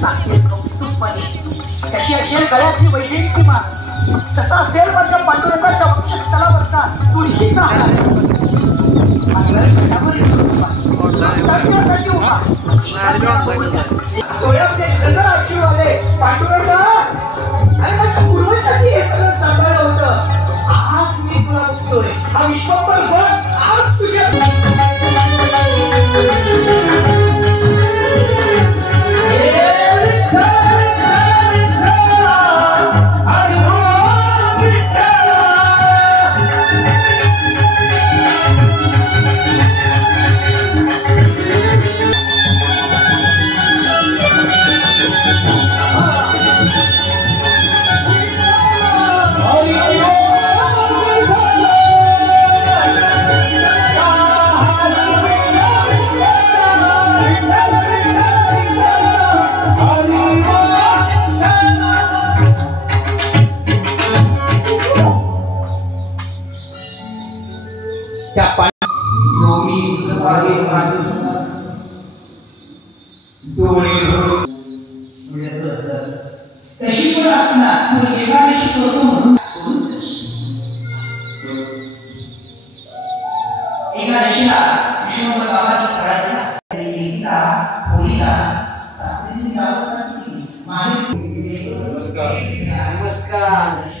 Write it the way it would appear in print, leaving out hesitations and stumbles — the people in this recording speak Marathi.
सांगेल कौतुकपणे त्याची असेल गळ्यातली वैजयंती मान तसा असेल माझ्या पांडुरंगाचा वक्षस्थलावरचा तुळशीचा पांडुरंगा आणि माझ्या पूर्वजांनी हे सगळं सांभाळलं होतं. आज मी तुला बघतोय हा विश्वंभर बळ आज तुझ्या नमस्कार.